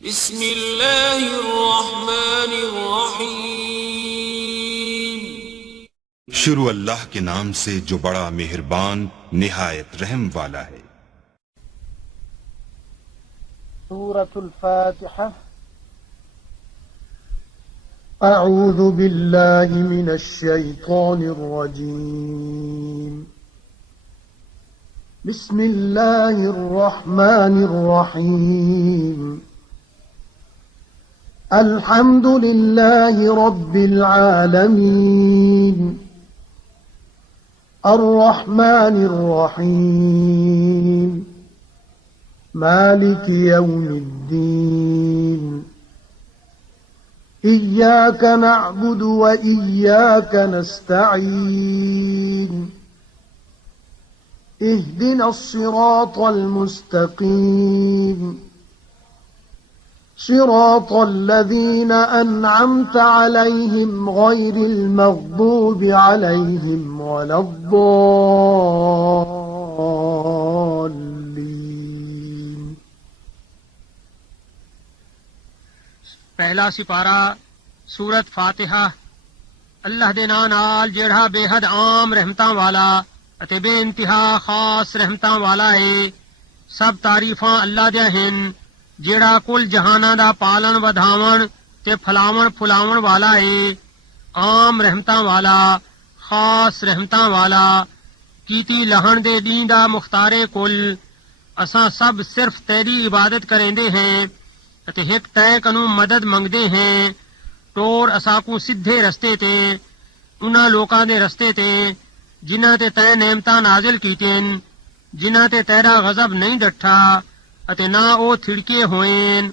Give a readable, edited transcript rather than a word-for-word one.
बिस्मिल्लाहिर्रहमानिर्रहीम। शुरू अल्लाह के नाम से जो बड़ा मेहरबान निहायत रहम वाला है। सूरतुल फातिहा। अऊज़ु बिल्लाहि मिनश शैतानिर रजीम। बिस्मिल्लाहिर रहमानिर रहीम। अल्हम्दुलिल्लाहि रब्बिल आलमीन। अर्रहमानिर रहीम। मालिक यौमिद्दीन। इय्याक नअबुदु व इय्याक नस्तईन। इहदिनस सिरातल मुस्तकीम। सिरातल लज़ीना अनअमता अलैहिम गैरिल मग़दूबि अलैहिम वलद्दाल्लीन। पहला सिपारा सूरत फातिहा। अल्लाह दे नाम नाल जेड़ा बेहद आम रहमतां वाला अते बेइंतहा खास रहमतां वाला है। सब तारीफां अल्लाह दियां हन जेड़ा कुल जहानां दा पालन वधावण ते फलावण फुलावण वाला है। आम रहमतां वाला खास रहमतां वाला कीती लहण दे दी दा मुख्तारे कुल। असां सब सिर्फ तेरी इबादत करेंदे हैं अते हिक तय कनू मदद मंगदे हैं। टोर असाकू सिद्धे रस्ते ते उन्हां लोकां दे रस्ते ते जिन्हां ते तय नेमतां नाजिल कीतेन जिन्हां ते तेरा गज़ब नहीं डट्ठा अते ना ओ थिड़के होएन।